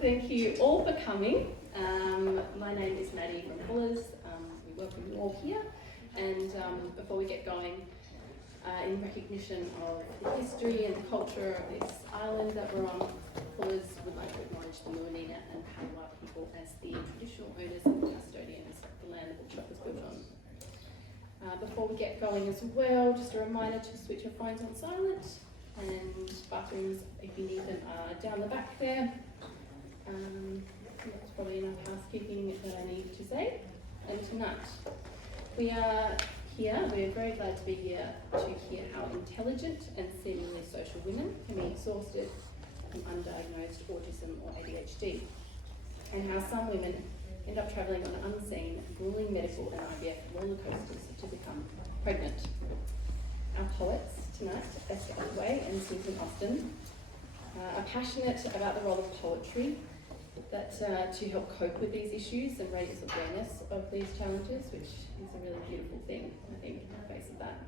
Thank you all for coming. My name is Maddie from Fuller's. We welcome you all here. And before we get going, in recognition of the history and the culture of this island that we're on, Fuller's would like to acknowledge the Muanina and Palawa people as the traditional owners and custodians of the land that the shop was built on. Before we get going as well, just a reminder to switch your phones on silent, and bathrooms, if you need them, are down the back there. That's probably enough housekeeping that I need to say. And tonight, we are very glad to be here to hear how intelligent and seemingly social women can be exhausted from undiagnosed autism or ADHD, and how some women end up travelling on unseen, gruelling medical and IVF rollercoasters to become pregnant. Our poets tonight, Esther Ottaway and Susan, are passionate about the role of poetry to help cope with these issues and raise awareness of these challenges, which is a really beautiful thing, I think, in the face of that.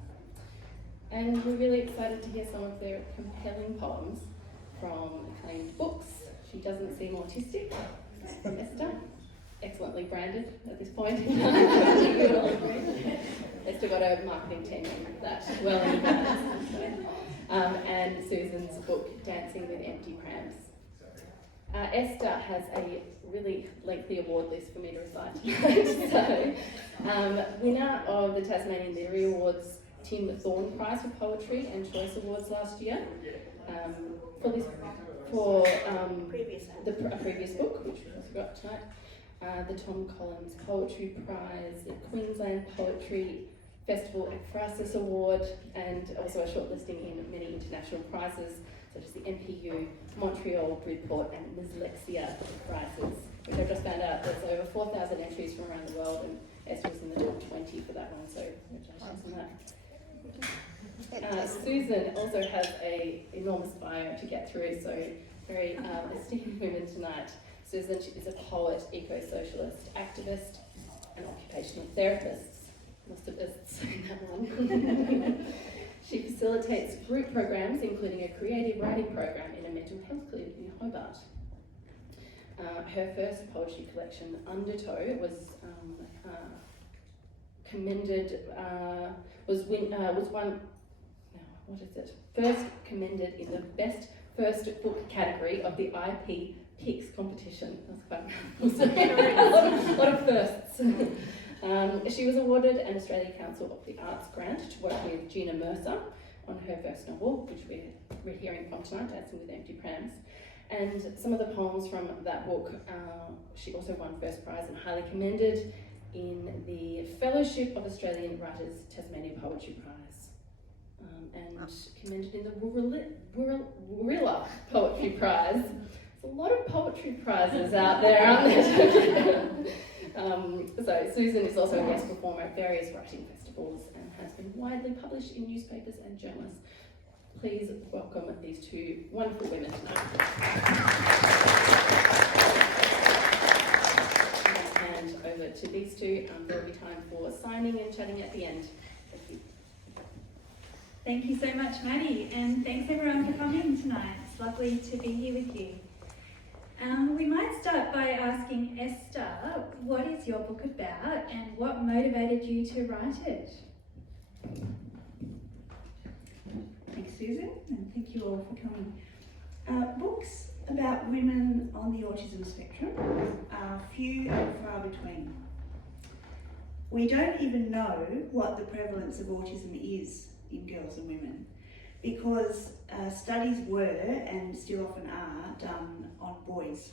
And we're really excited to hear some of their compelling poems from acclaimed books. She Doesn't Seem Autistic, from Esther, excellently branded at this point. Esther got a marketing team on that well in advance. And Susan's book, Dancing with Empty Prams. Esther has a really lengthy award list for me to recite tonight. Winner of the Tasmanian Literary Awards, Tim Thorne Prize for Poetry and Choice Awards last year. A previous book, which we forgot tonight. The Tom Collins Poetry Prize, the Queensland Poetry Festival Ekphrasis Award, and also a shortlisting in many international prizes, such as the MPU, Montreal, Bridport, and Dyslexia prizes, which I've just found out there's over 4,000 entries from around the world, and Esther was in the top 20 for that one, so congratulations on that. Susan also has an enormous bio to get through, so very esteemed women tonight. Susan is a poet, eco-socialist, activist, and occupational therapist. Must have just seen that one. She facilitates group programs, including a creative writing program in a mental health clinic in Hobart. Her first poetry collection, Untold, was first commended in the best first book category of the IP Picks competition. That's quite a lot of firsts. She was awarded an Australian Council of the Arts grant to work with Gina Mercer on her first novel, which we're hearing from tonight, Dancing with Empty Prams. And some of the poems from that book, she also won first prize and highly commended in the Fellowship of Australian Writers Tasmanian Poetry Prize. And commended in the Warilla Poetry Prize. There's a lot of poetry prizes out there, aren't there? So Susan is also a guest performer at various writing festivals and has been widely published in newspapers and journals. Please welcome these two wonderful women tonight. And over to these two. There will be time for signing and chatting at the end. Thank you. Thank you so much, Maddie, and thanks everyone for coming tonight. It's lovely to be here with you. We might start by asking Esther, what is your book about and what motivated you to write it? Thanks, Susan, and thank you all for coming. Books about women on the autism spectrum are few and far between. We don't even know what the prevalence of autism is in girls and women, because studies were, and still often are, done on boys.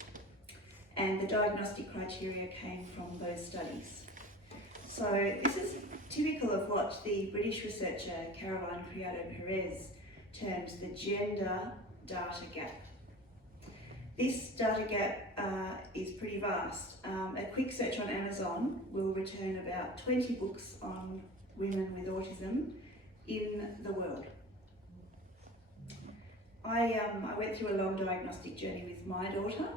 And the diagnostic criteria came from those studies. So this is typical of what the British researcher Caroline Criado-Perez terms the gender data gap. This data gap is pretty vast. A quick search on Amazon will return about 20 books on women with autism in the world. I went through a long diagnostic journey with my daughter,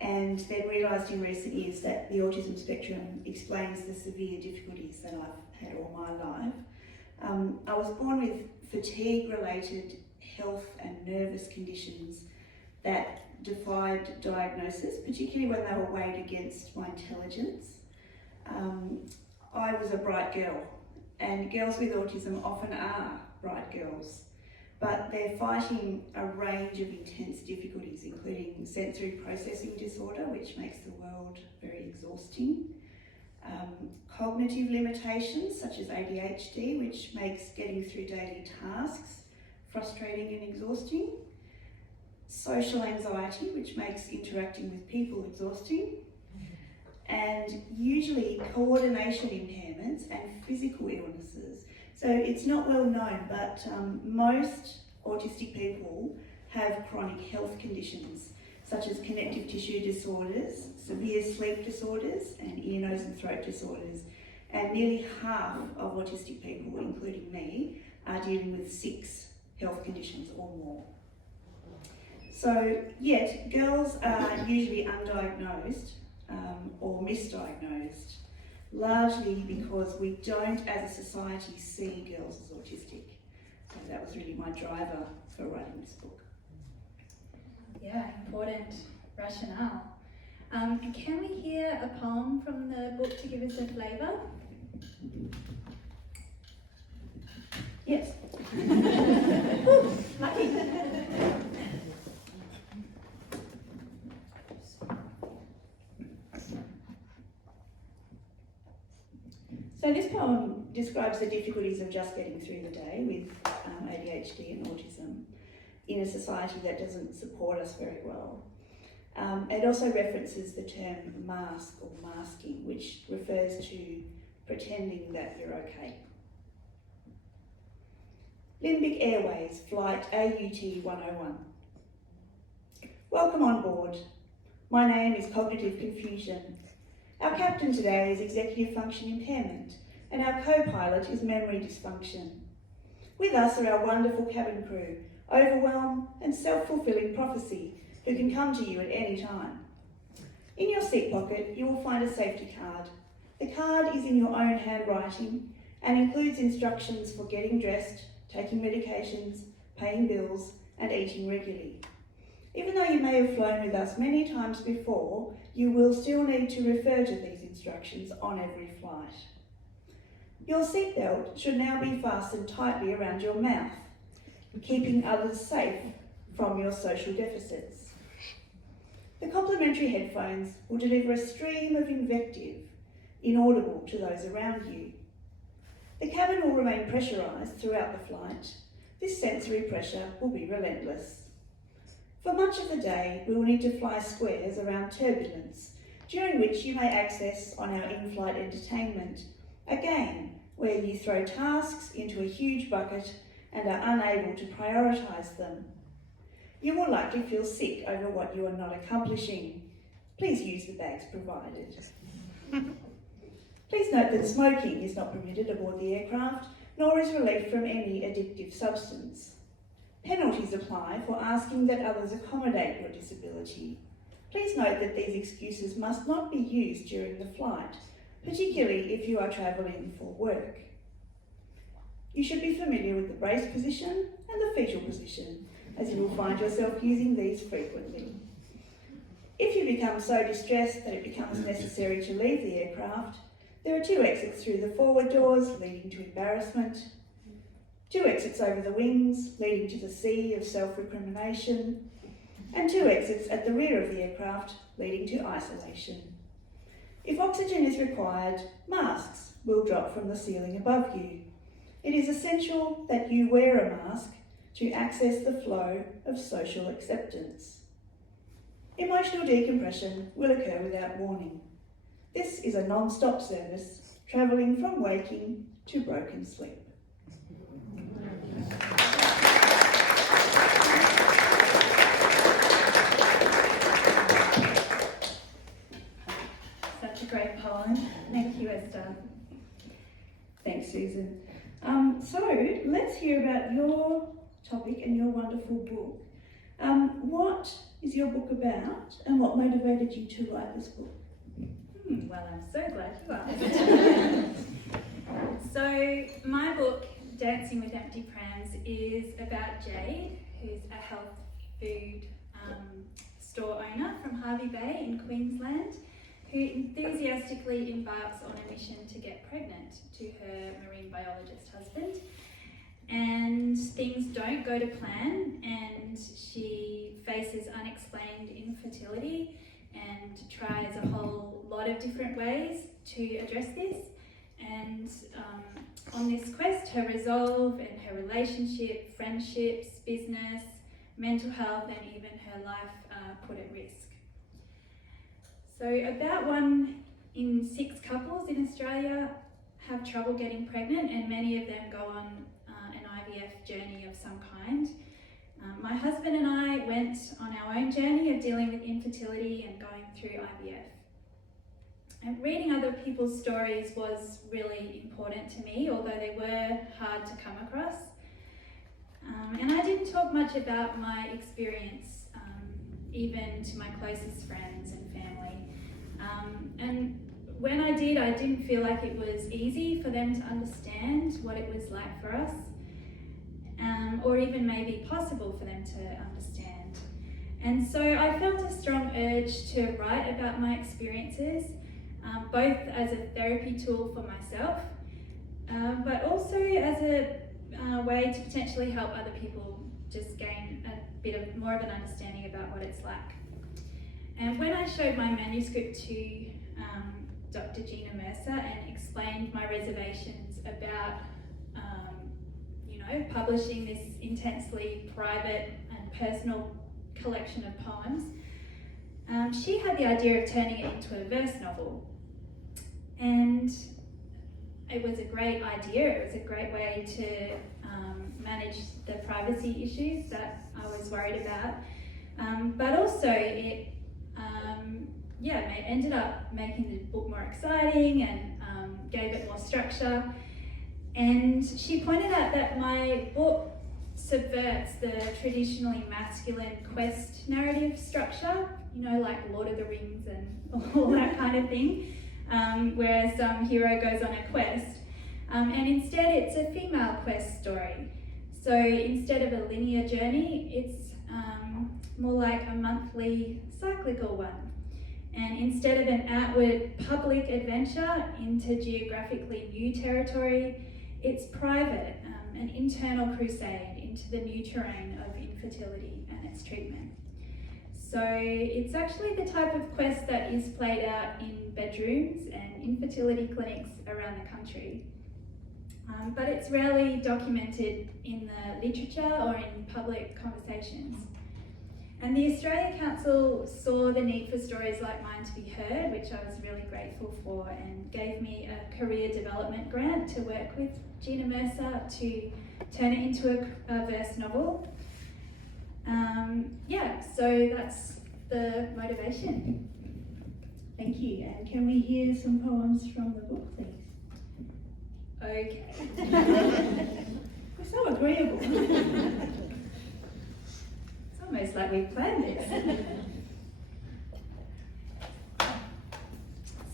and then realised in recent years that the autism spectrum explains the severe difficulties that I've had all my life. I was born with fatigue-related health and nervous conditions that defied diagnosis, particularly when they were weighed against my intelligence. I was a bright girl, and girls with autism often are bright girls, but they're fighting a range of intense difficulties, including sensory processing disorder, which makes the world very exhausting, cognitive limitations such as ADHD, which makes getting through daily tasks frustrating and exhausting, social anxiety, which makes interacting with people exhausting, and usually coordination impairments and physical illnesses. So it's not well known, but most autistic people have chronic health conditions such as connective tissue disorders, severe sleep disorders, and ear, nose and throat disorders. And nearly half of autistic people, including me, are dealing with 6 health conditions or more. So, yet, girls are usually undiagnosed or misdiagnosed, largely because we don't, as a society, see girls as autistic. So that was really my driver for writing this book. Yeah, important rationale. And can we hear a poem from the book to give us a flavour? Yes. Ooh, lucky. So this poem describes the difficulties of just getting through the day with ADHD and autism in a society that doesn't support us very well. It also references the term mask or masking, which refers to pretending that you're okay. Limbic Airways, Flight AUT 101. Welcome on board. My name is Cognitive Confusion. Our captain today is executive function impairment, and our co-pilot is memory dysfunction. With us are our wonderful cabin crew, overwhelm and self-fulfilling prophecy, who can come to you at any time. In your seat pocket, you will find a safety card. The card is in your own handwriting and includes instructions for getting dressed, taking medications, paying bills, and eating regularly. Even though you may have flown with us many times before, you will still need to refer to these instructions on every flight. Your seatbelt should now be fastened tightly around your mouth, keeping others safe from your social deficits. The complimentary headphones will deliver a stream of invective, inaudible to those around you. The cabin will remain pressurised throughout the flight. This sensory pressure will be relentless. For much of the day, we will need to fly squares around turbulence, during which you may access on our in-flight entertainment, a game where you throw tasks into a huge bucket and are unable to prioritise them. You will likely feel sick over what you are not accomplishing. Please use the bags provided. Please note that smoking is not permitted aboard the aircraft, nor is relief from any addictive substance. Penalties apply for asking that others accommodate your disability. Please note that these excuses must not be used during the flight, particularly if you are travelling for work. You should be familiar with the brace position and the fetal position, as you will find yourself using these frequently. If you become so distressed that it becomes necessary to leave the aircraft, there are 2 exits through the forward doors leading to embarrassment, 2 exits over the wings leading to the sea of self-recrimination, and 2 exits at the rear of the aircraft leading to isolation. If oxygen is required, masks will drop from the ceiling above you. It is essential that you wear a mask to access the flow of social acceptance. Emotional decompression will occur without warning. This is a non-stop service, travelling from waking to broken sleep. Such a great poem. Thank you, Esther. Thanks, Susan. So let's hear about your topic and your wonderful book. What is your book about, and what motivated you to write this book? Well, I'm so glad you asked. So my book, Dancing with Empty Prams, is about Jade, who's a health food store owner from Hervey Bay in Queensland, who enthusiastically embarks on a mission to get pregnant to her marine biologist husband. And things don't go to plan, and she faces unexplained infertility and tries a whole lot of different ways to address this. And on this quest, her resolve and her relationship, friendships, business, mental health, and even her life are put at risk. So about 1 in 6 couples in Australia have trouble getting pregnant, and many of them go on an IVF journey of some kind. My husband and I went on our own journey of dealing with infertility and going through IVF. And reading other people's stories was really important to me, although they were hard to come across. And I didn't talk much about my experience, even to my closest friends and family. And when I did, I didn't feel like it was easy for them to understand what it was like for us, or even maybe possible for them to understand. And so I felt a strong urge to write about my experiences, both as a therapy tool for myself, but also as a way to potentially help other people just gain a bit more of an understanding about what it's like. And when I showed my manuscript to Dr. Gina Mercer and explained my reservations about publishing this intensely private and personal collection of poems, she had the idea of turning it into a verse novel. And it was a great idea. It was a great way to manage the privacy issues that I was worried about. But also it ended up making the book more exciting and gave it more structure. And she pointed out that my book subverts the traditionally masculine quest narrative structure, like Lord of the Rings and all that kind of thing, where some hero goes on a quest. And instead it's a female quest story. So instead of a linear journey, it's more like a monthly cyclical one. And instead of an outward public adventure into geographically new territory, it's private, an internal crusade into the new terrain of infertility and its treatment. So it's actually the type of quest that is played out in bedrooms and infertility clinics around the country. But it's rarely documented in the literature or in public conversations. And the Australia Council saw the need for stories like mine to be heard, which I was really grateful for, and gave me a career development grant to work with Gina Mercer to turn it into a verse novel. So that's the motivation. Thank you. And can we hear some poems from the book, please? Okay. We're so agreeable. It's almost like we planned this.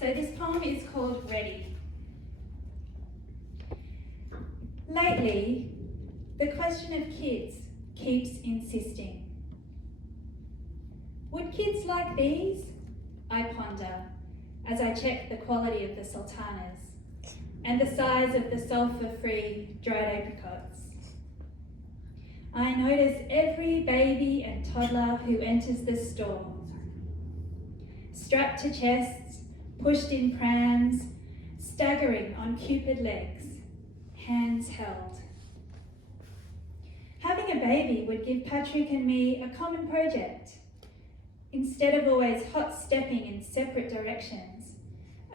So this poem is called Ready. Lately, the question of kids keeps insisting. Would kids like these? I ponder as I check the quality of the sultanas and the size of the sulfur-free dried apricots. I notice every baby and toddler who enters the store, strapped to chests, pushed in prams, staggering on cupid legs, hands held. Having a baby would give Patrick and me a common project. Instead of always hot-stepping in separate directions,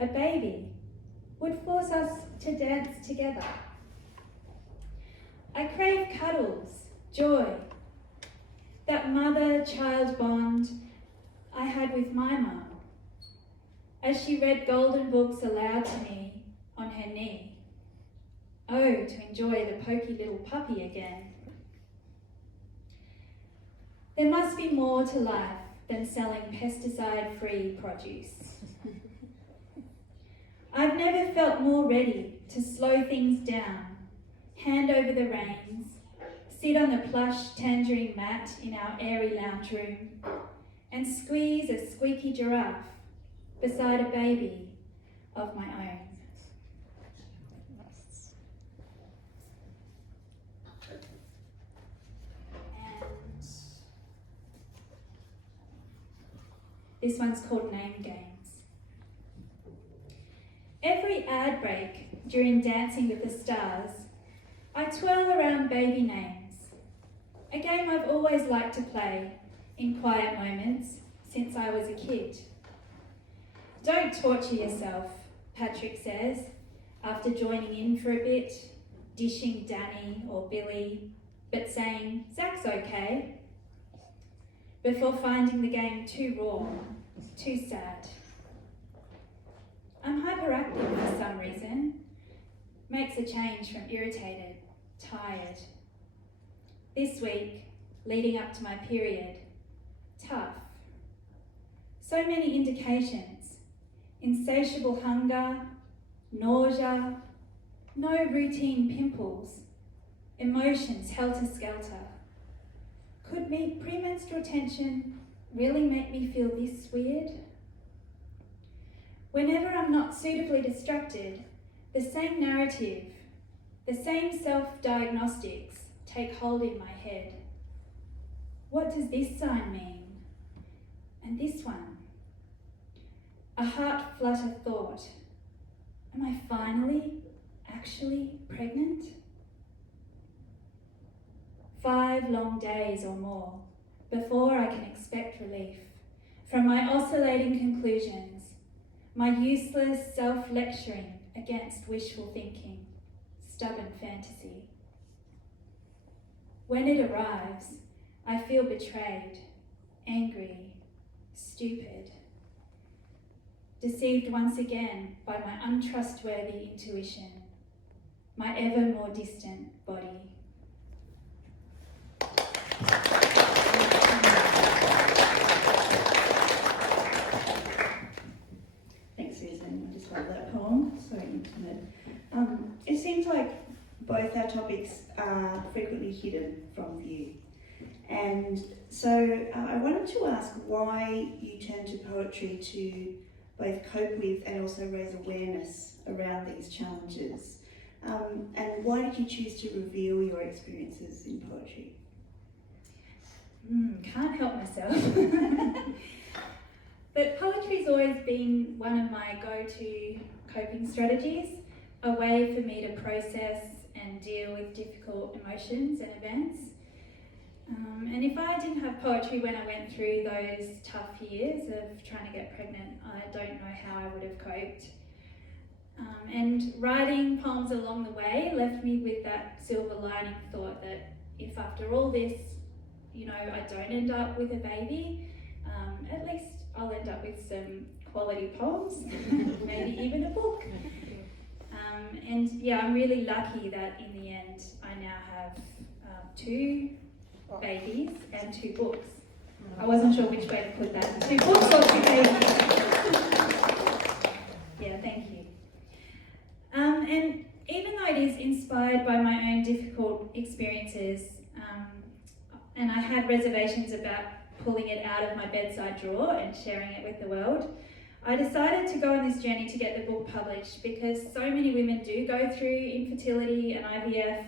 a baby would force us to dance together. I crave cuddles, joy, that mother-child bond I had with my mum, as she read golden books aloud to me on her knee. Oh, to enjoy the pokey little puppy again. There must be more to life than selling pesticide-free produce. I've never felt more ready to slow things down, hand over the reins, sit on the plush tangerine mat in our airy lounge room, and squeeze a squeaky giraffe beside a baby of my own. And this one's called Name Games. Every ad break during Dancing with the Stars, I twirl around baby names, a game I've always liked to play in quiet moments since I was a kid. Don't torture yourself, Patrick says, after joining in for a bit, dishing Danny or Billy, but saying, Zach's okay, before finding the game too raw, too sad. I'm hyperactive for some reason, makes a change from irritated, tired. This week, leading up to my period, tough. So many indications, insatiable hunger, nausea, no routine pimples, emotions helter-skelter. Could premenstrual tension really make me feel this weird? Whenever I'm not suitably distracted, the same narrative, the same self-diagnostics take hold in my head. What does this sign mean? And this one? A heart-flutter thought. Am I finally, actually pregnant? 5 long days or more before I can expect relief from my oscillating conclusions, my useless self-lecturing against wishful thinking, stubborn fantasy. When it arrives, I feel betrayed, angry, stupid, deceived once again by my untrustworthy intuition, my ever more distant body. Thanks, Susan. I just love that poem. So intimate. It seems like both our topics are frequently hidden from view. And so I wanted to ask why you turned to poetry to both cope with and also raise awareness around these challenges. And why did you choose to reveal your experiences in poetry? Can't help myself. But poetry's always been one of my go-to coping strategies, a way for me to process and deal with difficult emotions and events. And if I didn't have poetry when I went through those tough years of trying to get pregnant, I don't know how I would have coped. And writing poems along the way left me with that silver lining thought that if after all this, I don't end up with a baby, at least I'll end up with some quality poems, maybe even a book. And yeah, I'm really lucky that in the end I now have 2 babies and 2 books. I wasn't sure which way to put that. 2 books or 2 babies? Yeah, thank you. And even though it is inspired by my own difficult experiences, and I had reservations about pulling it out of my bedside drawer and sharing it with the world, I decided to go on this journey to get the book published because so many women do go through infertility and IVF,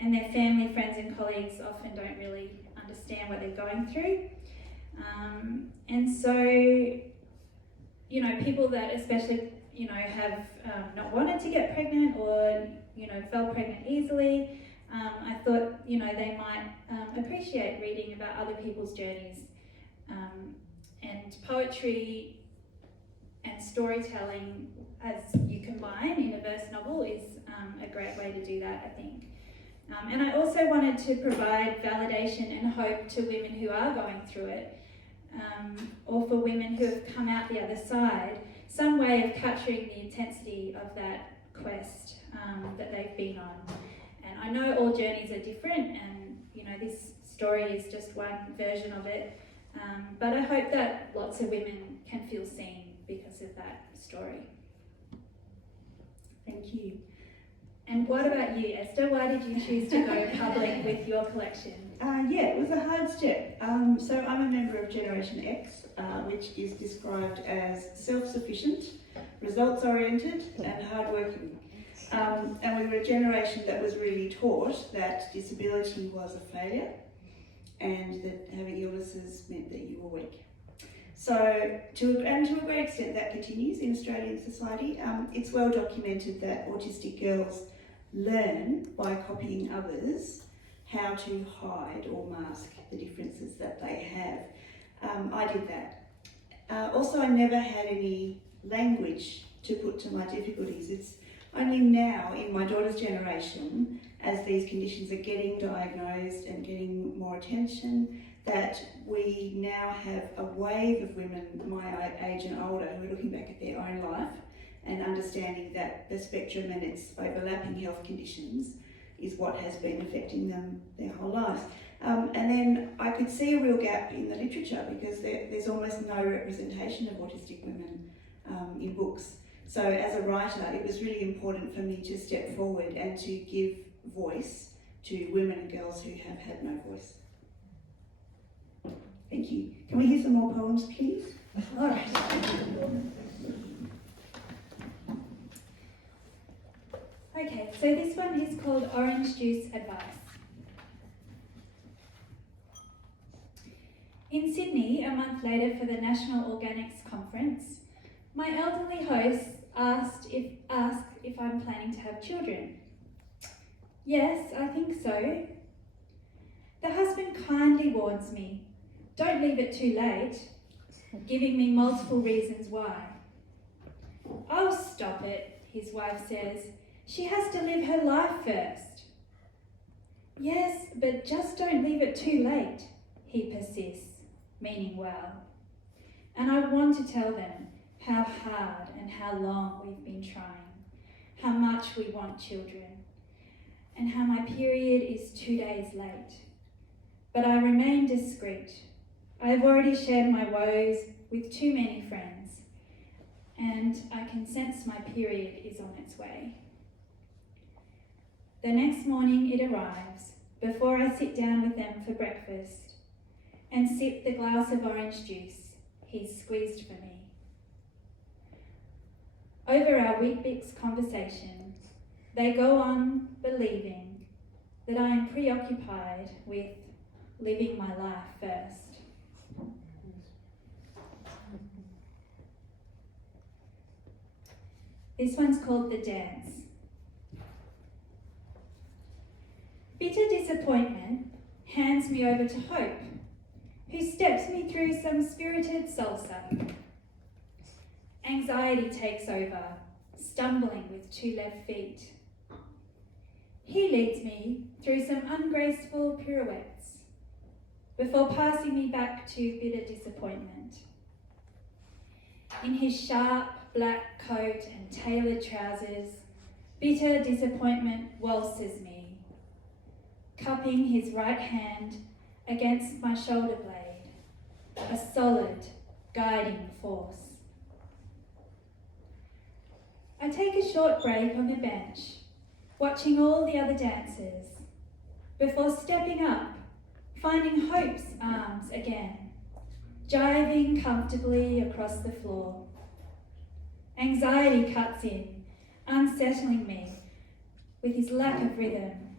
and their family, friends and colleagues often don't really understand what they're going through. And so, people that especially, have not wanted to get pregnant or, fell pregnant easily, I thought, they might appreciate reading about other people's journeys. And poetry and storytelling, as you combine in a verse novel, is a great way to do that, I think. And I also wanted to provide validation and hope to women who are going through it, or for women who have come out the other side, some way of capturing the intensity of that quest that they've been on. And I know all journeys are different, and this story is just one version of it, but I hope that lots of women can feel seen because of that story. Thank you. And what about you, Esther? Why did you choose to go public with your collection? Yeah, it was a hard step. So I'm a member of Generation X, which is described as self-sufficient, results-oriented and hardworking. And we were a generation that was really taught that disability was a failure and that having illnesses meant that you were weak. So, to a great extent that continues in Australian society. It's well documented that autistic girls learn by copying others how to hide or mask the differences that they have. I did that. Also, I never had any language to put to my difficulties. It's only now in my daughter's generation, as these conditions are getting diagnosed and getting more attention, that we now have a wave of women my age and older who are looking back at their own life and understanding that the spectrum and its overlapping health conditions is what has been affecting them their whole lives. And then I could see a real gap in the literature because there's almost no representation of autistic women in books. So as a writer, it was really important for me to step forward and to give voice to women and girls who have had no voice. Thank you. Can we hear some more poems, please? All right. Okay, so this one is called Orange Juice Advice. In Sydney, a month later for the National Organics Conference, my elderly host asked if I'm planning to have children. Yes, I think so. The husband kindly warns me, don't leave it too late, giving me multiple reasons why. Oh, stop it, his wife says. She has to live her life first. Yes, but just don't leave it too late, he persists, meaning well. And I want to tell them how hard and how long we've been trying, how much we want children, and how my period is 2 days late. But I remain discreet. I have already shared my woes with too many friends, and I can sense my period is on its way. The next morning it arrives, before I sit down with them for breakfast and sip the glass of orange juice he's squeezed for me. Over our Weet-Bix conversation, they go on believing that I am preoccupied with living my life first. This one's called The Dance. Bitter disappointment hands me over to Hope, who steps me through some spirited salsa. Anxiety takes over, stumbling with 2 left feet. He leads me through some ungraceful pirouettes before passing me back to bitter disappointment. In his sharp black coat and tailored trousers, bitter disappointment waltzes me, cupping his right hand against my shoulder blade, a solid, guiding force. I take a short break on the bench, watching all the other dancers, before stepping up, finding Hope's arms again, jiving comfortably across the floor. Anxiety cuts in, unsettling me with his lack of rhythm.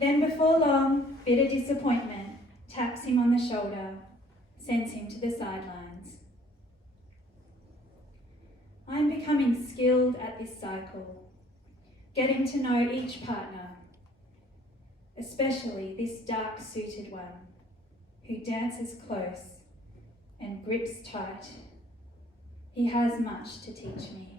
Then before long, bitter disappointment taps him on the shoulder, sends him to the sidelines. I am becoming skilled at this cycle, getting to know each partner, especially this dark-suited one, who dances close and grips tight. He has much to teach me.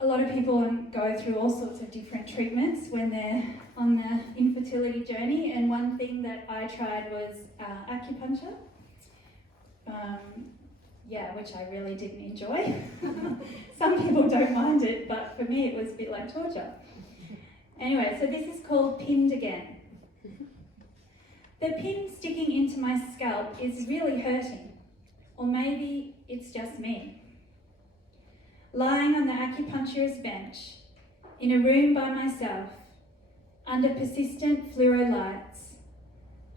A lot of people go through all sorts of different treatments when they're on the infertility journey, and one thing that I tried was acupuncture. yeah, which I really didn't enjoy. Some people don't mind it, but for me it was a bit like torture. Anyway, so this is called Pinned Again. The pin sticking into my scalp is really hurting, or maybe it's just me. Lying on the acupuncturist bench, in a room by myself, under persistent fluoro lights,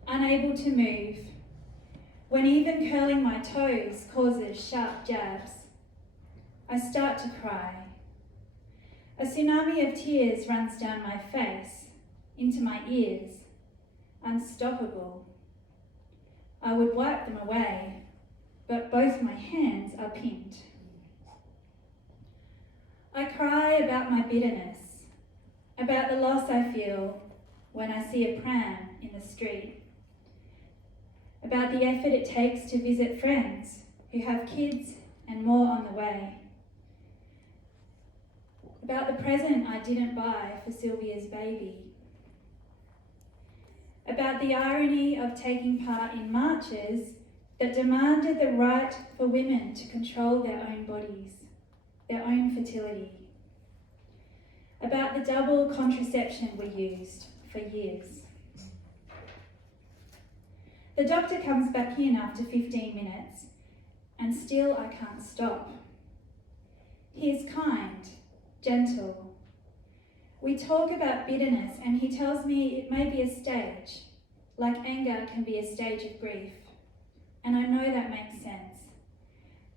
unable to move, when even curling my toes causes sharp jabs, I start to cry. A tsunami of tears runs down my face, into my ears, unstoppable. I would wipe them away, but both my hands are pinned. I cry about my bitterness, about the loss I feel when I see a pram in the street, about the effort it takes to visit friends who have kids and more on the way, about the present I didn't buy for Sylvia's baby, about the irony of taking part in marches that demanded the right for women to control their own bodies, their own fertility, about the double contraception we used for years. The doctor comes back in after 15 minutes, and still I can't stop. He is kind, gentle. We talk about bitterness, and he tells me it may be a stage, like anger can be a stage of grief. And I know that makes sense,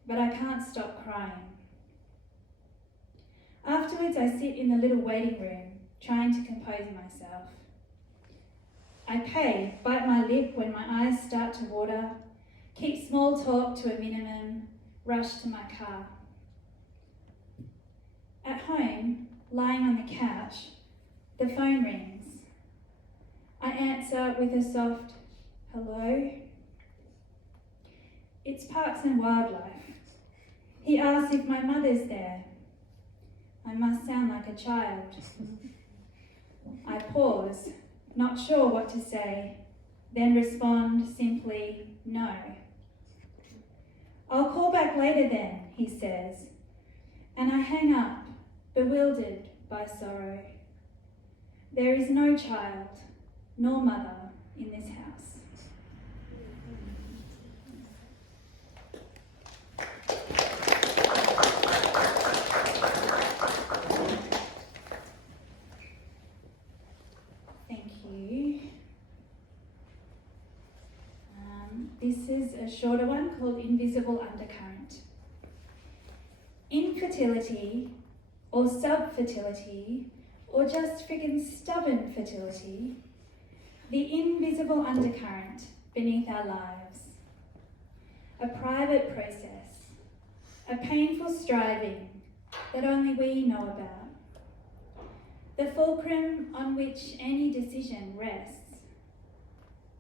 but I can't stop crying. Afterwards, I sit in the little waiting room, trying to compose myself. I pay, bite my lip when my eyes start to water, keep small talk to a minimum, rush to my car. At home, lying on the couch, the phone rings. I answer with a soft, hello? It's Parks and Wildlife. He asks if my mother's there. I must sound like a child. I pause, not sure what to say, then respond simply, no. I'll call back later then, he says, and I hang up, bewildered by sorrow. There is no child, nor mother in this house. Thank you. This is a shorter one called Invisible Undercurrent. Infertility, or subfertility, or just friggin' stubborn fertility, the invisible undercurrent beneath our lives. A private process, a painful striving that only we know about. The fulcrum on which any decision rests.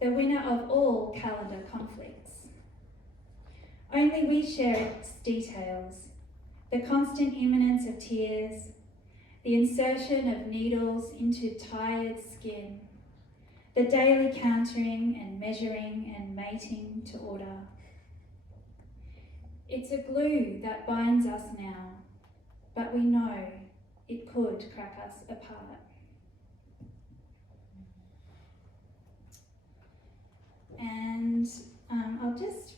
The winner of all calendar conflicts. Only we share its details, the constant imminence of tears, the insertion of needles into tired skin, the daily countering and measuring and mating to order. It's a glue that binds us now, but we know it could crack us apart. And I'll just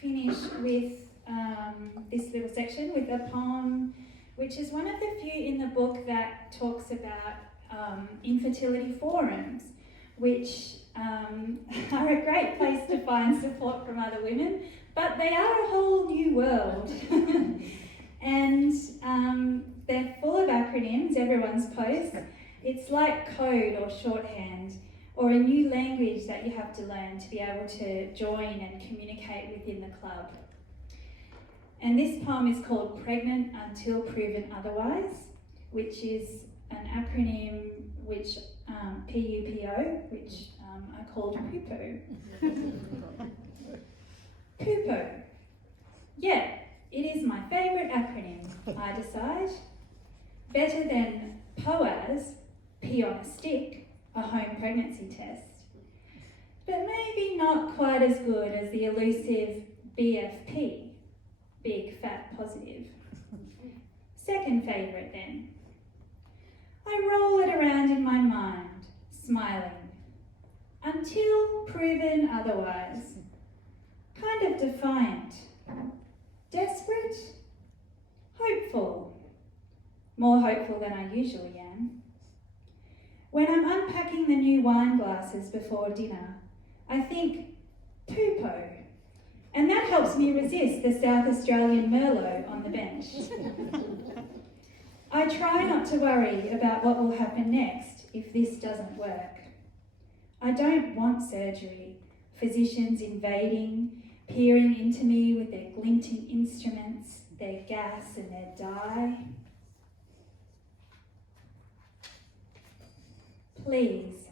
finish with this little section with a poem which is one of the few in the book that talks about infertility forums, which are a great place to find support from other women, but they are a whole new world. And they're full of acronyms, everyone's post. It's like code or shorthand, or a new language that you have to learn to be able to join and communicate within the club. And this poem is called Pregnant Until Proven Otherwise, which is an acronym which PUPO, which I called PUPO. PUPO. Yeah, it is my favourite acronym, I decide. Better than POAS, P on a stick, a home pregnancy test. But maybe not quite as good as the elusive BFP, big, fat, positive. Second favourite then. I roll it around in my mind, smiling, until proven otherwise. Kind of defiant, desperate, hopeful, more hopeful than I usually am. When I'm unpacking the new wine glasses before dinner, I think poopo, and that helps me resist the South Australian Merlot on the bench. I try not to worry about what will happen next if this doesn't work. I don't want surgery, physicians invading, peering into me with their glinting instruments, their gas and their dye. Please,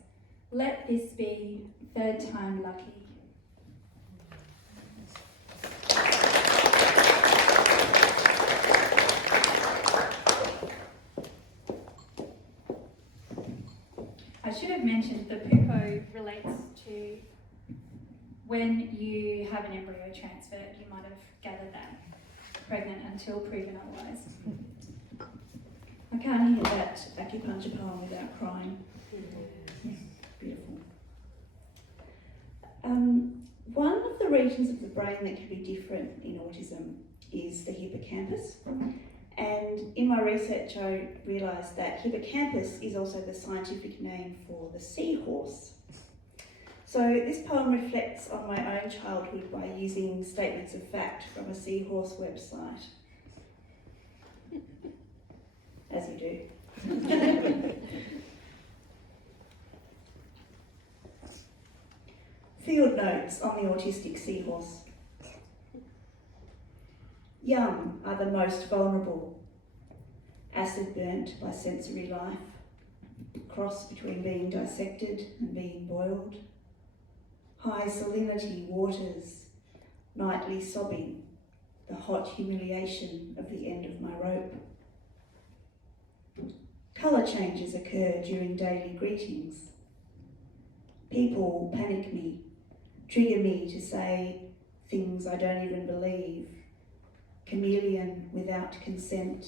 let this be third time lucky. I should have mentioned the poopo relates to when you have an embryo transferred. You might have gathered that. Pregnant until proven otherwise. I can't hear that acupuncture poem without crying. Beautiful. One of the regions of the brain that can be different in autism is the hippocampus. And in my research, I realised that hippocampus is also the scientific name for the seahorse. So this poem reflects on my own childhood by using statements of fact from a seahorse website. As you do. Field notes on the autistic seahorse. Young are the most vulnerable. Acid burnt by sensory life. Cross between being dissected and being boiled. High salinity waters. Nightly sobbing. The hot humiliation of the end of my rope. Colour changes occur during daily greetings. People panic me, trigger me to say things I don't even believe. Chameleon without consent,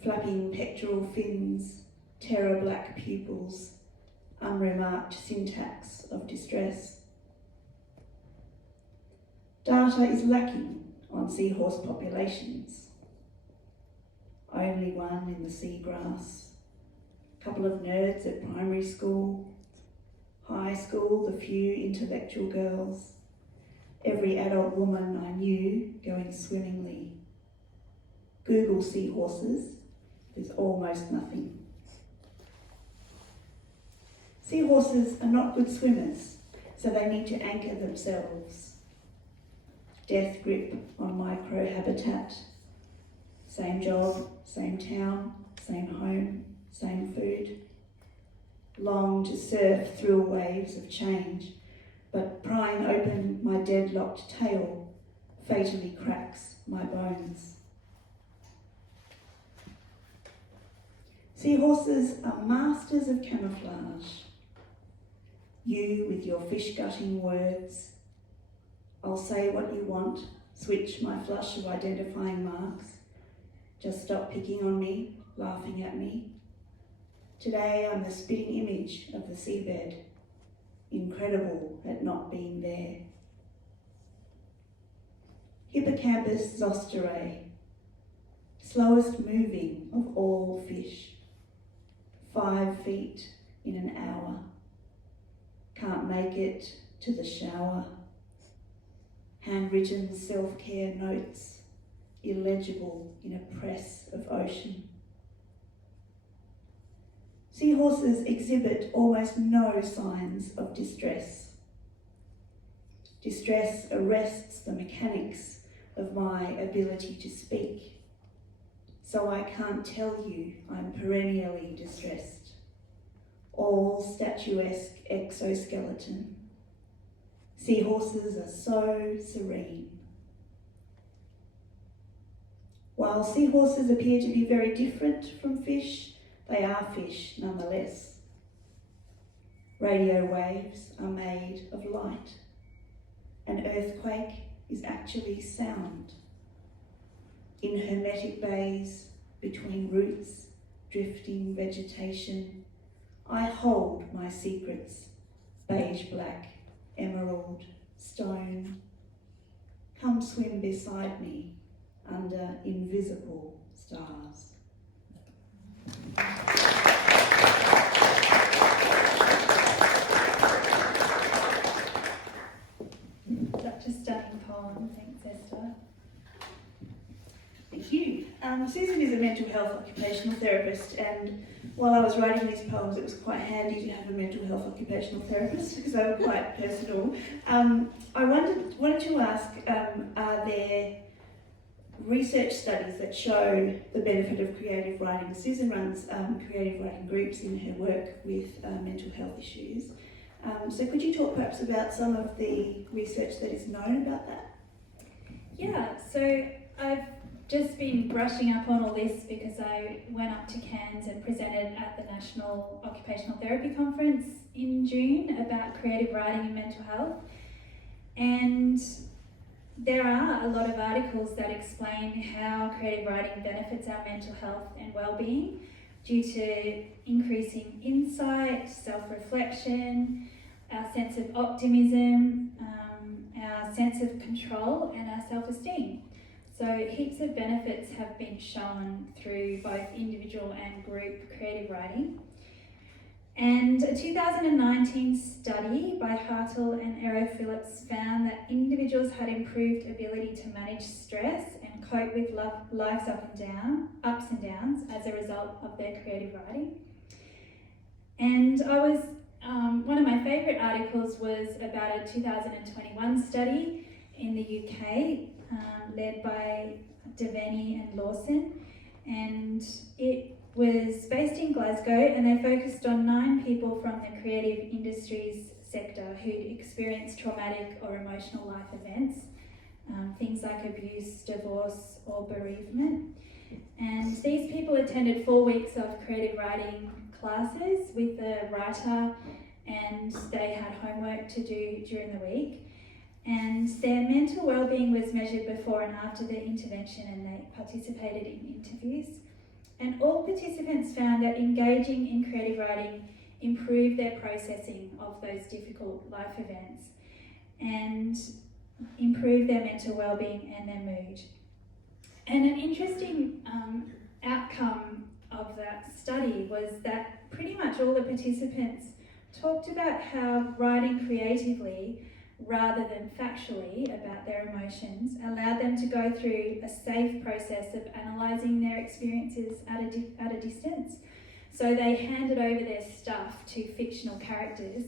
flapping pectoral fins, terror black pupils, unremarked syntax of distress. Data is lacking on seahorse populations. Only one in the seagrass, couple of nerds at primary school, high school, the few intellectual girls, every adult woman I knew going swimmingly. Google seahorses, there's almost nothing. Seahorses are not good swimmers, so they need to anchor themselves. Death grip on microhabitat. Same job, same town, same home, same food. Long to surf thrill waves of change, but prying open my deadlocked tail fatally cracks my bones. Seahorses are masters of camouflage. You with your fish-gutting words. I'll say what you want, switch my flush of identifying marks. Just stop picking on me, laughing at me. Today I'm the spitting image of the seabed, incredible at not being there. Hippocampus zosterae, slowest moving of all fish. 5 feet in an hour. Can't make it to the shower. Handwritten self-care notes, illegible in a press of ocean. Seahorses exhibit almost no signs of distress. Distress arrests the mechanics of my ability to speak, so I can't tell you I'm perennially distressed. All statuesque exoskeleton. Seahorses are so serene. While seahorses appear to be very different from fish, they are fish nonetheless. Radio waves are made of light. An earthquake is actually sound. in hermetic bays, between roots, drifting vegetation, I hold my secrets, beige black, emerald, stone. Come swim beside me under invisible stars. Such a stunning poem. Thanks, Esther. Thank you. Susan is a mental health occupational therapist, and while I was writing these poems, it was quite handy to have a mental health occupational therapist because they were quite personal. I wanted to ask, are there research studies that show the benefit of creative writing? Susan runs creative writing groups in her work with mental health issues. So could you talk perhaps about some of the research that is known about that? Yeah, so I've just been brushing up on all this because I went up to Cairns and presented at the National Occupational Therapy Conference in June about creative writing and mental health. And there are a lot of articles that explain how creative writing benefits our mental health and well-being due to increasing insight, self-reflection, our sense of optimism, our sense of control and our self-esteem. So heaps of benefits have been shown through both individual and group creative writing. And a 2019 study by Hartle and Ero Phillips found that individuals had improved ability to manage stress and cope with life's ups and downs as a result of their creative writing. And one of my favourite articles was about a 2021 study in the UK led by Devaney and Lawson, and it was based in Glasgow, and they focused on 9 people from the creative industries sector who'd experienced traumatic or emotional life events, things like abuse, divorce or bereavement. And these people attended 4 weeks of creative writing classes with a writer, and they had homework to do during the week. And their mental well-being was measured before and after the intervention, and they participated in interviews. And all participants found that engaging in creative writing improved their processing of those difficult life events and improved their mental well-being and their mood. And an interesting outcome of that study was that pretty much all the participants talked about how writing creatively rather than factually about their emotions allowed them to go through a safe process of analysing their experiences at a distance. So they handed over their stuff to fictional characters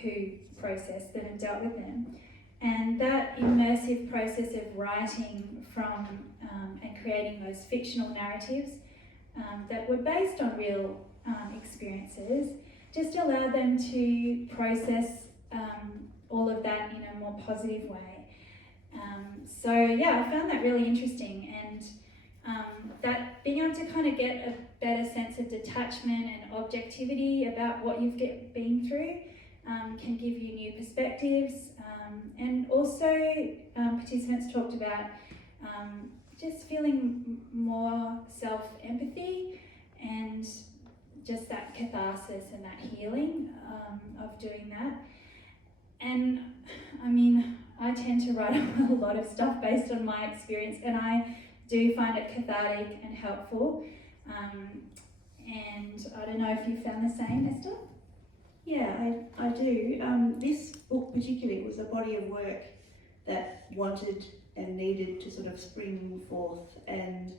who processed them and dealt with them. And that immersive process of writing from and creating those fictional narratives that were based on real experiences just allowed them to process all of that in a more positive way. So yeah, I found that really interesting, and that being able to kind of get a better sense of detachment and objectivity about what you've been through can give you new perspectives. And also participants talked about just feeling more self-empathy and just that catharsis and that healing of doing that. And I mean, I tend to write a lot of stuff based on my experience, and I do find it cathartic and helpful. And I don't know if you found the same, Esther? Yeah, I do. This book particularly was a body of work that wanted and needed to sort of spring forth, and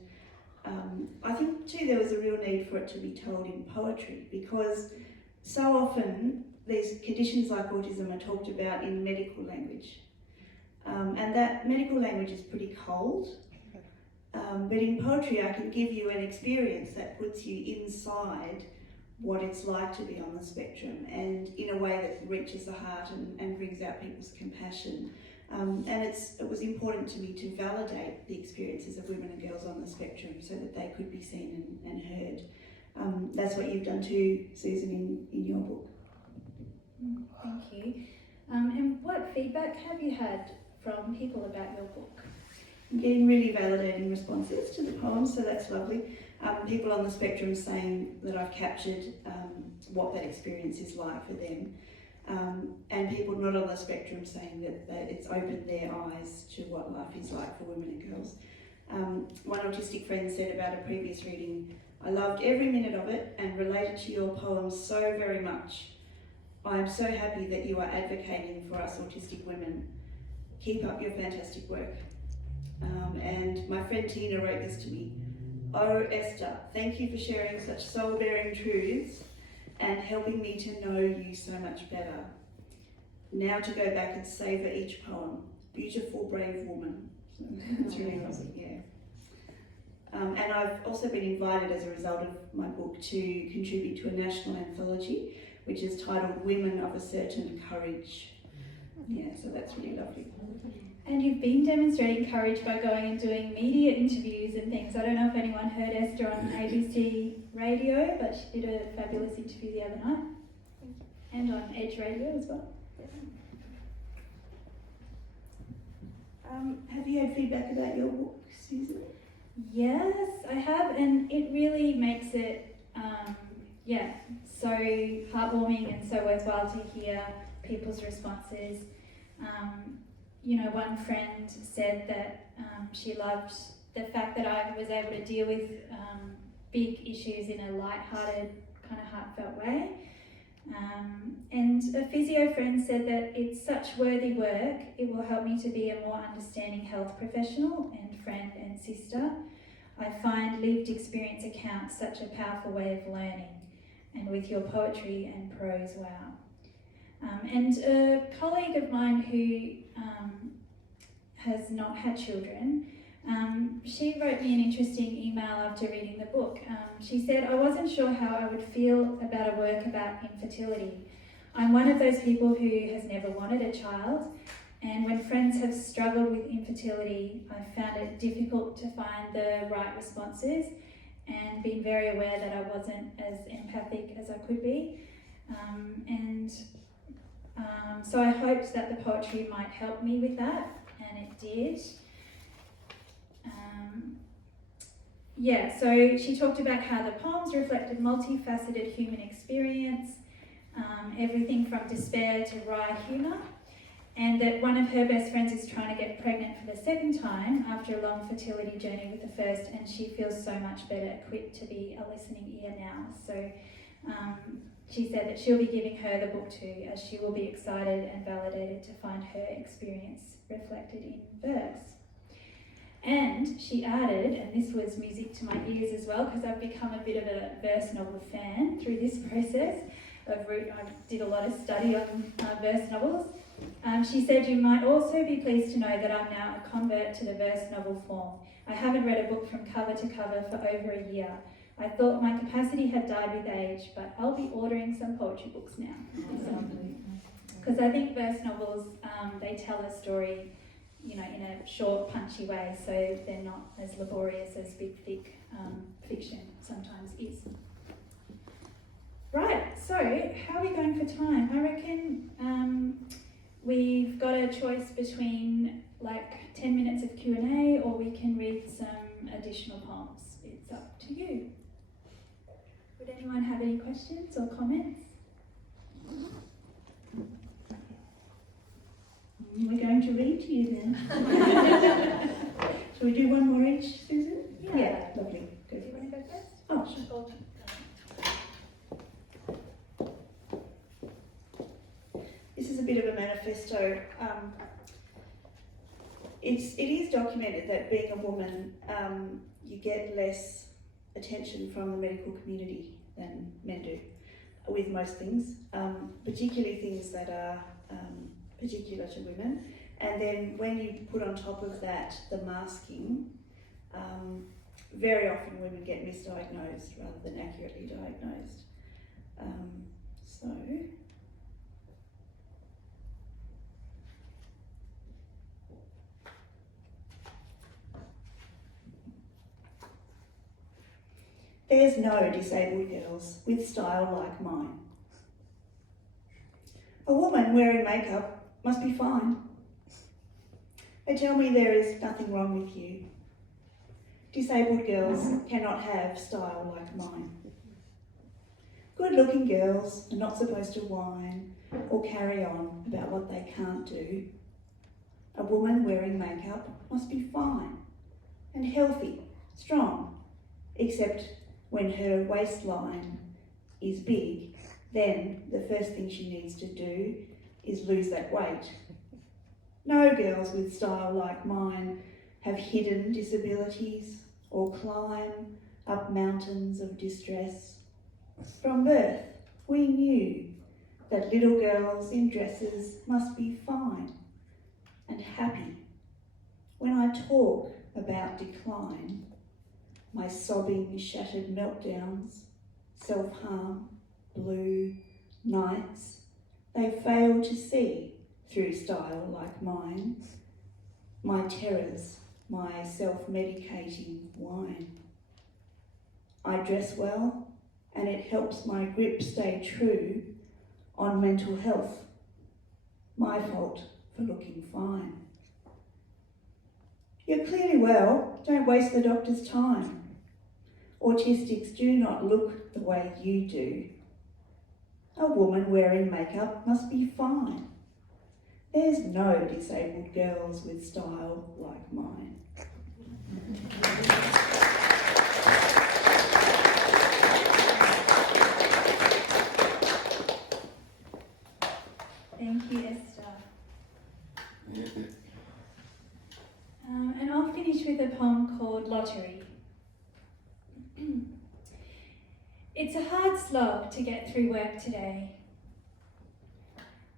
I think too there was a real need for it to be told in poetry, because so often these conditions like autism are talked about in medical language, and that medical language is pretty cold, but in poetry I can give you an experience that puts you inside what it's like to be on the spectrum, and in a way that reaches the heart and brings out people's compassion. And it was important to me to validate the experiences of women and girls on the spectrum so that they could be seen and heard. That's what you've done too, Susan, in your book. Thank you. And what feedback have you had from people about your book? I'm getting really validating responses to the poems, so that's lovely. People on the spectrum saying that I've captured what that experience is like for them. And people not on the spectrum saying that it's opened their eyes to what life is like for women and girls. One autistic friend said about a previous reading, "I loved every minute of it and related to your poems so very much. I am so happy that you are advocating for us autistic women. Keep up your fantastic work." And my friend Tina wrote this to me. "Oh Esther, thank you for sharing such soul-bearing truths and helping me to know you so much better. Now to go back and savour each poem. Beautiful, brave woman." So it's really lovely, yeah. And I've also been invited as a result of my book to contribute to a national anthology, which is titled Women of a Certain Courage. Yeah, so that's really lovely. And you've been demonstrating courage by going and doing media interviews and things. I don't know if anyone heard Esther on ABC Radio, but she did a fabulous interview the other night. And on Edge Radio as well. Have you had feedback about your book, Susan? Yes, I have, and it really makes it, so heartwarming and so worthwhile to hear people's responses. One friend said that she loved the fact that I was able to deal with big issues in a light-hearted, kind of heartfelt way. And a physio friend said that it's such worthy work, it will help me to be a more understanding health professional and friend and sister. I find lived experience accounts such a powerful way of learning, and with your poetry and prose, wow. And a colleague of mine who has not had children, she wrote me an interesting email after reading the book. She said, "I wasn't sure how I would feel about a work about infertility. I'm one of those people who has never wanted a child, and when friends have struggled with infertility, I found it difficult to find the right responses and been very aware that I wasn't as empathic as I could be. So I hoped that the poetry might help me with that, and it did." So she talked about how the poems reflected multifaceted human experience, everything from despair to wry humour, and that one of her best friends is trying to get pregnant for the second time after a long fertility journey with the first, and she feels so much better equipped to be a listening ear now. So she said that she'll be giving her the book too, as she will be excited and validated to find her experience reflected in verse. And she added, and this was music to my ears as well, because I've become a bit of a verse novel fan through this process. I did a lot of study on verse novels. She said, "You might also be pleased to know that I'm now a convert to the verse novel form. I haven't read a book from cover to cover for over a year. I thought my capacity had died with age, but I'll be ordering some poetry books now." Because I think verse novels, they tell a story, in a short, punchy way, so they're not as laborious as big, thick fiction sometimes is. Right, so how are we going for time? I reckon we've got a choice between 10 minutes of Q&A, or we can read some additional poems. It's up to you. Would anyone have any questions or comments? We're going to read to you then. Shall we do one more each, Susan? Yeah. Lovely. Good. Do you want to go first? Oh, sure. This is a bit of a manifesto. It is documented that being a woman, you get less attention from the medical community than men do, with most things, particularly things that are particular to women. And then when you put on top of that the masking, very often women get misdiagnosed rather than accurately diagnosed. There's no disabled girls with style like mine. A woman wearing makeup must be fine. They tell me there is nothing wrong with you. Disabled girls cannot have style like mine. Good-looking girls are not supposed to whine or carry on about what they can't do. A woman wearing makeup must be fine and healthy, strong, except when her waistline is big, then the first thing she needs to do is lose that weight. No girls with style like mine have hidden disabilities or climb up mountains of distress. From birth, we knew that little girls in dresses must be fine and happy. When I talk about decline, my sobbing, shattered meltdowns, self-harm, blue nights, they fail to see through style like mine, my terrors, my self-medicating wine. I dress well, and it helps my grip stay true on mental health. My fault for looking fine. You're clearly well, don't waste the doctor's time. Autistics do not look the way you do. A woman wearing makeup must be fine. There's no disabled girls with style like mine. Thank you, Esther. And I'll finish with a poem called Lottery. It's a hard slog to get through work today.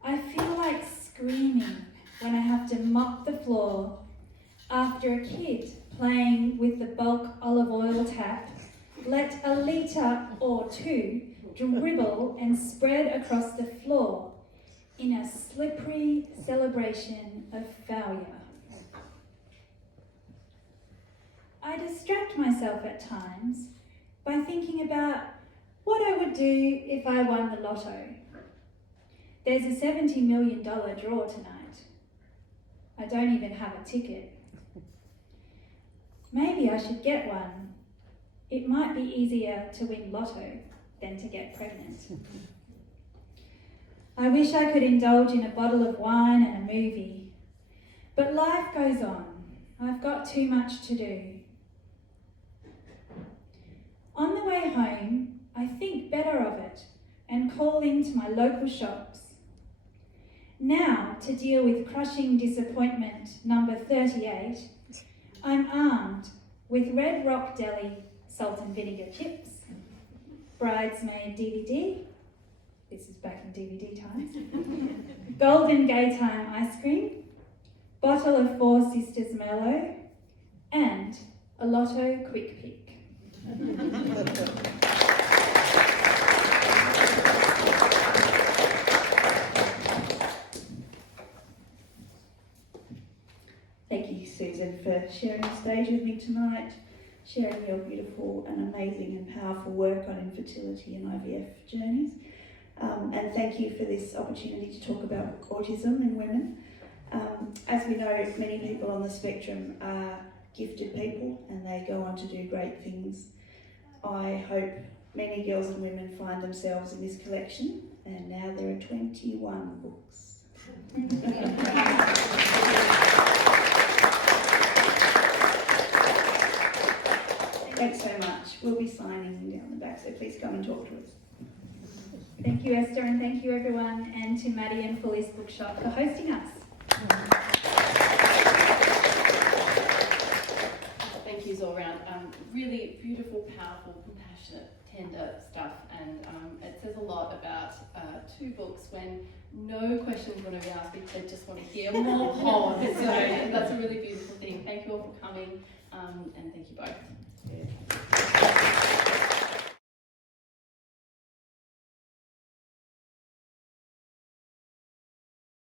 I feel like screaming when I have to mop the floor after a kid playing with the bulk olive oil tap let a litre or two dribble and spread across the floor in a slippery celebration of failure. I distract myself at times by thinking about what I would do if I won the lotto. There's a $70 million draw tonight. I don't even have a ticket. Maybe I should get one. It might be easier to win lotto than to get pregnant. I wish I could indulge in a bottle of wine and a movie, but life goes on. I've got too much to do. On the way home, I think better of it and call into my local shops. Now, to deal with crushing disappointment number 38, I'm armed with Red Rock Deli salt and vinegar chips, Bridesmaid DVD, this is back in DVD times, Golden Gay Time ice cream, bottle of Four Sisters Merlot, and a Lotto Quick Pick. Thank you, Susan, for sharing the stage with me tonight, sharing your beautiful and amazing and powerful work on infertility and IVF journeys. And thank you for this opportunity to talk about autism in women. As we know, many people on the spectrum are gifted people and they go on to do great things. I hope many girls and women find themselves in this collection, and now there are 21 books. Thanks so much. We'll be signing down the back, so please come and talk to us. Thank you, Esther, and thank you, everyone, and to Maddie and Felice Bookshop for hosting us. Thank yous all around. Really beautiful, powerful, compassionate, tender stuff, and it says a lot about two books when no questions want to be asked because they just want to hear more poems. So that's a really beautiful thing. Thank you all for coming, and thank you both.